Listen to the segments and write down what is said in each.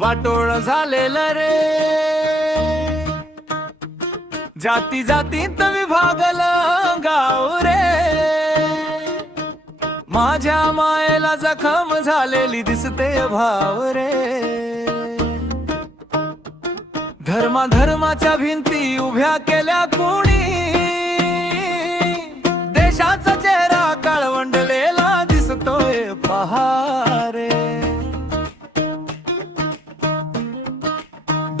वाटोळ झालेलं रे, जाती जातीत विभागलं गाव रे, माझ्या मायेला जखम झालेली दिसते भाव रे, धर्माच्या भिंती उभ्या केल्या कोणी, देशाचा चेहरा काळवंडलेला दिसतोय पहारे,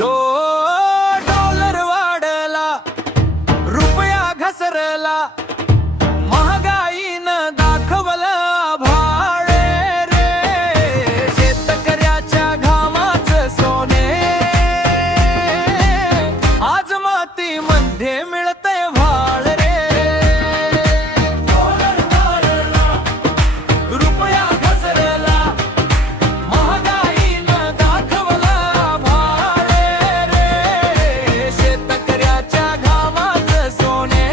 $1 वाढला, रुपया घसरला, महागाईनं दाखवलं भाडे रे, शेतकऱ्याच्या घामाचं सोने आज मातीमध्ये मिळतंय भाड रे, रुपया घसरला, महागाईनं दाखवलं भाडे रे, शेतकऱ्याच्या घामाचं सोने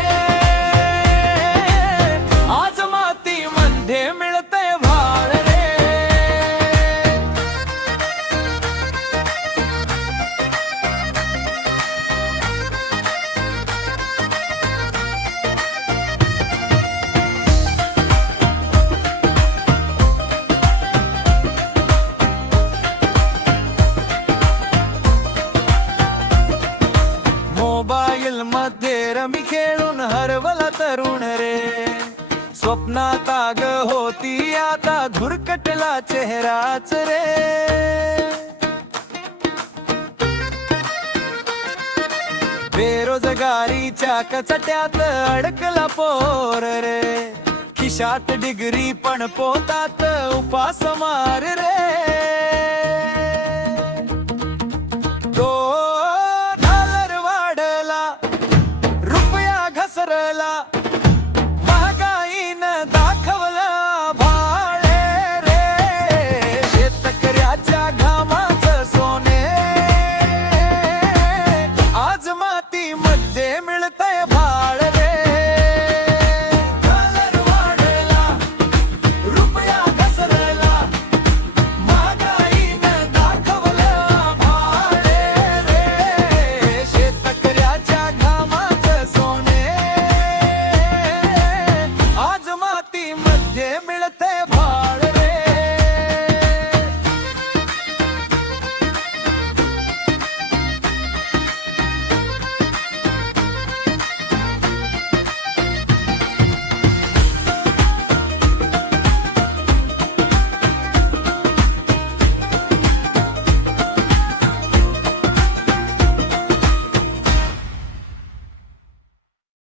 आज मातीमध्ये मिळतंय भाड रे. मोबाईल मध्ये रमी खेळून हरवला तरुण रे, स्वप्नात आग होती आता धुरकटला चेहराच रे, बेरोजगारीच्या कचट्यात अडकला पोर रे, खिशात डिग्री पण पोतात उपास मार रे,